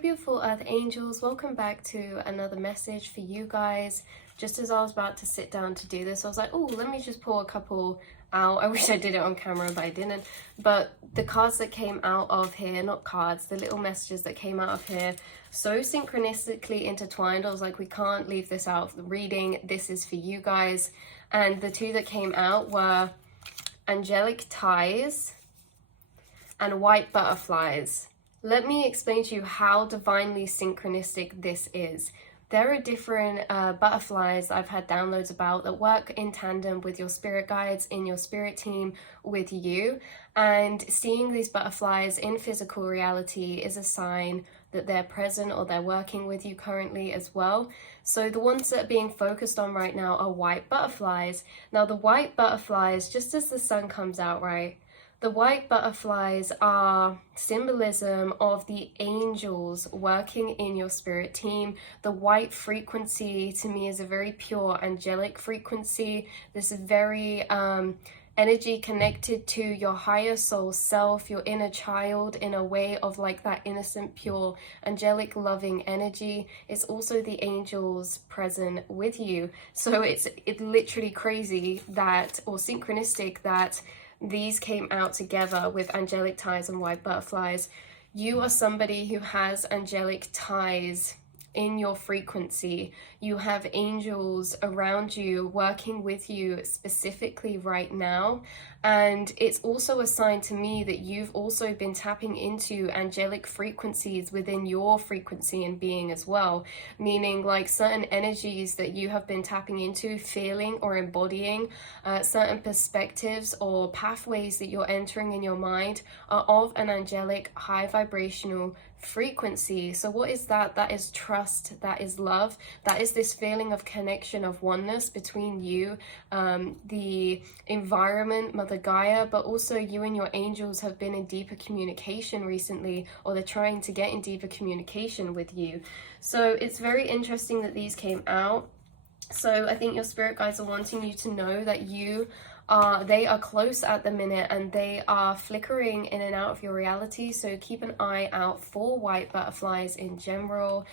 beautiful earth angels, welcome back to another message for you guys. Just as I was about to sit down to do this, I was like, oh, let me just pull a couple out. I wish I did it on camera, but I didn't. But the cards that came out of here, not cards, the little messages that came out of here, so synchronistically intertwined. I was like, we can't leave this out of the reading. This is for you guys. And the two that came out were angelic ties and white butterflies. Let me explain to you how divinely synchronistic this is. There are different butterflies I've had downloads about that work in tandem with your spirit guides, in your spirit team, with you. And seeing these butterflies in physical reality is a sign that they're present or they're working with you currently as well. So the ones that are being focused on right now are white butterflies. Now the white butterflies, just as the sun comes out, right? The white butterflies are symbolism of the angels working in your spirit team. The white frequency to me is a very pure angelic frequency. This is very energy connected to your higher soul self, your inner child, in a way of like that innocent, pure, angelic, loving energy. It's also the angels present with you. So it's literally crazy that, or synchronistic that, these came out together with angelic ties and white butterflies. You are somebody who has angelic ties in your frequency. You have angels around you working with you specifically right now. And it's also a sign to me that you've also been tapping into angelic frequencies within your frequency and being as well. Meaning like certain energies that you have been tapping into, feeling or embodying, certain perspectives or pathways that you're entering in your mind are of an angelic high vibrational frequency. So what is that? That is trust, that is love, that is this feeling of connection, of oneness between you, the environment, Mother Gaia, but also you and your angels have been in deeper communication recently, or they're trying to get in deeper communication with you. So it's very interesting that these came out. So I think your spirit guides are wanting you to know that they are close at the minute and they are flickering in and out of your reality. So keep an eye out for white butterflies in general.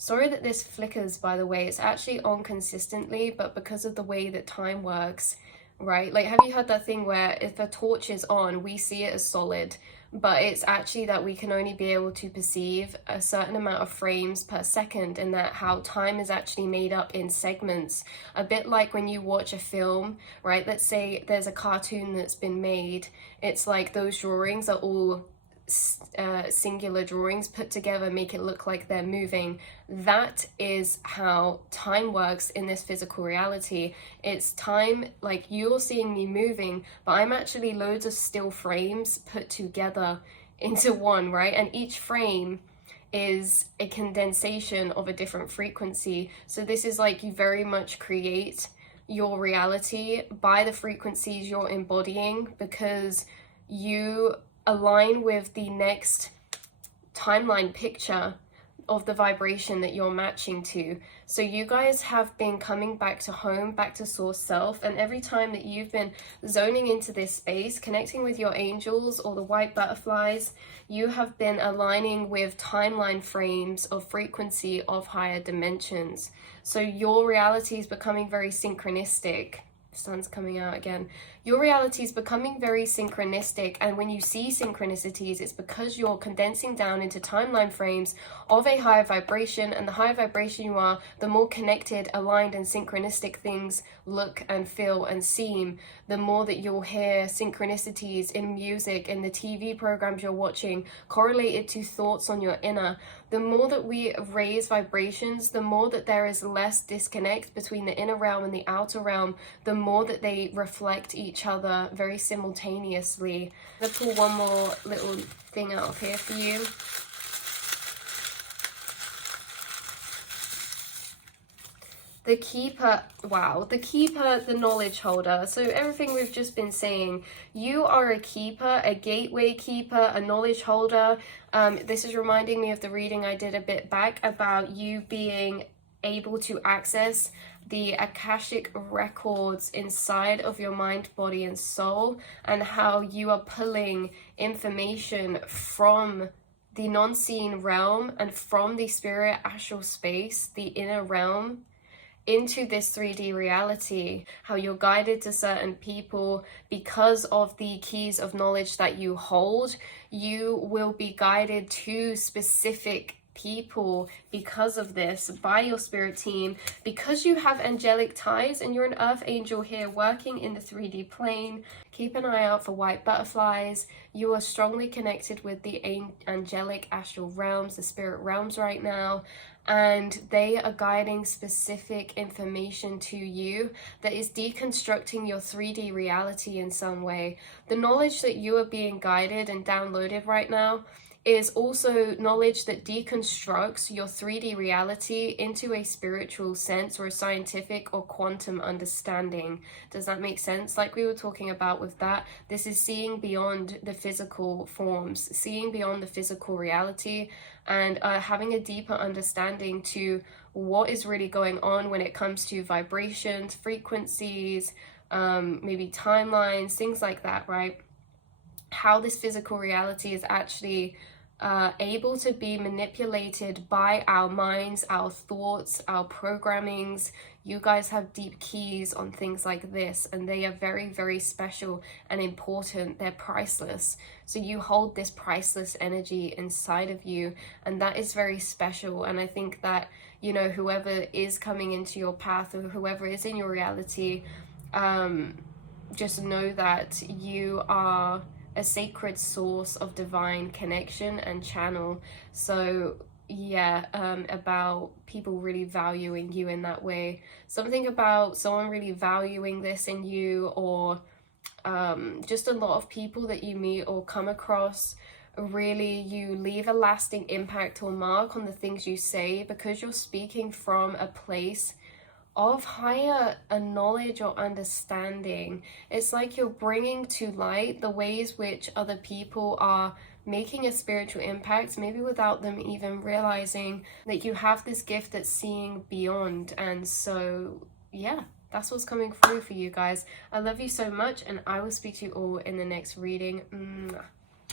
Sorry that this flickers, by the way. It's actually on consistently, but because of the way that time works, right? Like, have you heard that thing where if a torch is on, we see it as solid, but it's actually that we can only be able to perceive a certain amount of frames per second, and that how time is actually made up in segments. A bit like when you watch a film, right? Let's say there's a cartoon that's been made. It's like those drawings are all singular drawings put together, make it look like they're moving. That is how time works in this physical reality. It's time, like you're seeing me moving, but I'm actually loads of still frames put together into one, right? And each frame is a condensation of a different frequency. So this is like you very much create your reality by the frequencies you're embodying, because you align with the next timeline picture of the vibration that you're matching to. So you guys have been coming back to home, back to source self, and every time that you've been zoning into this space, connecting with your angels or the white butterflies, you have been aligning with timeline frames of frequency of higher dimensions. So your reality is becoming very synchronistic. Sun's coming out again. Your reality is becoming very synchronistic, and when you see synchronicities, it's because you're condensing down into timeline frames of a higher vibration, and the higher vibration you are, the more connected, aligned, and synchronistic things look and feel and seem. The more that you'll hear synchronicities in music, in the TV programs you're watching, correlated to thoughts on your inner. The more that we raise vibrations, the more that there is less disconnect between the inner realm and the outer realm, the more that they reflect each other very simultaneously. I'm going to pull one more little thing out of here for you. The keeper, wow, the keeper, the knowledge holder. So everything we've just been saying, you are a keeper, a gateway keeper, a knowledge holder. This is reminding me of the reading I did a bit back about you being able to access the Akashic records inside of your mind, body, and soul, and how you are pulling information from the non-seen realm and from the spirit astral space, the inner realm, into this 3D reality, how you're guided to certain people because of the keys of knowledge that you hold. You will be guided to specific people because of this by your spirit team, because you have angelic ties and you're an earth angel here working in the 3D plane. Keep an eye out for white butterflies. You are strongly connected with the angelic astral realms, the spirit realms right now, and they are guiding specific information to you that is deconstructing your 3D reality in some way. The knowledge that you are being guided and downloaded right now is also knowledge that deconstructs your 3D reality into a spiritual sense or a scientific or quantum understanding. Does that make sense? Like we were talking about with that, this is seeing beyond the physical forms, seeing beyond the physical reality, and having a deeper understanding to what is really going on when it comes to vibrations, frequencies, maybe timelines, things like that, right? How this physical reality is actually able to be manipulated by our minds, our thoughts, our programmings. You guys have deep keys on things like this, and they are very, very special and important. They're priceless. So you hold this priceless energy inside of you, and that is very special. And I think that, you know, whoever is coming into your path or whoever is in your reality, just know that you are a sacred source of divine connection and channel. So yeah, about people really valuing you in that way. Something about someone really valuing this in you, or just a lot of people that you meet or come across, really you leave a lasting impact or mark on the things you say, because you're speaking from a place of higher knowledge or understanding. It's like you're bringing to light the ways which other people are making a spiritual impact, maybe without them even realizing that you have this gift that's seeing beyond. And so yeah, that's what's coming through for you guys. I love you so much, and I will speak to you all in the next reading. Mwah.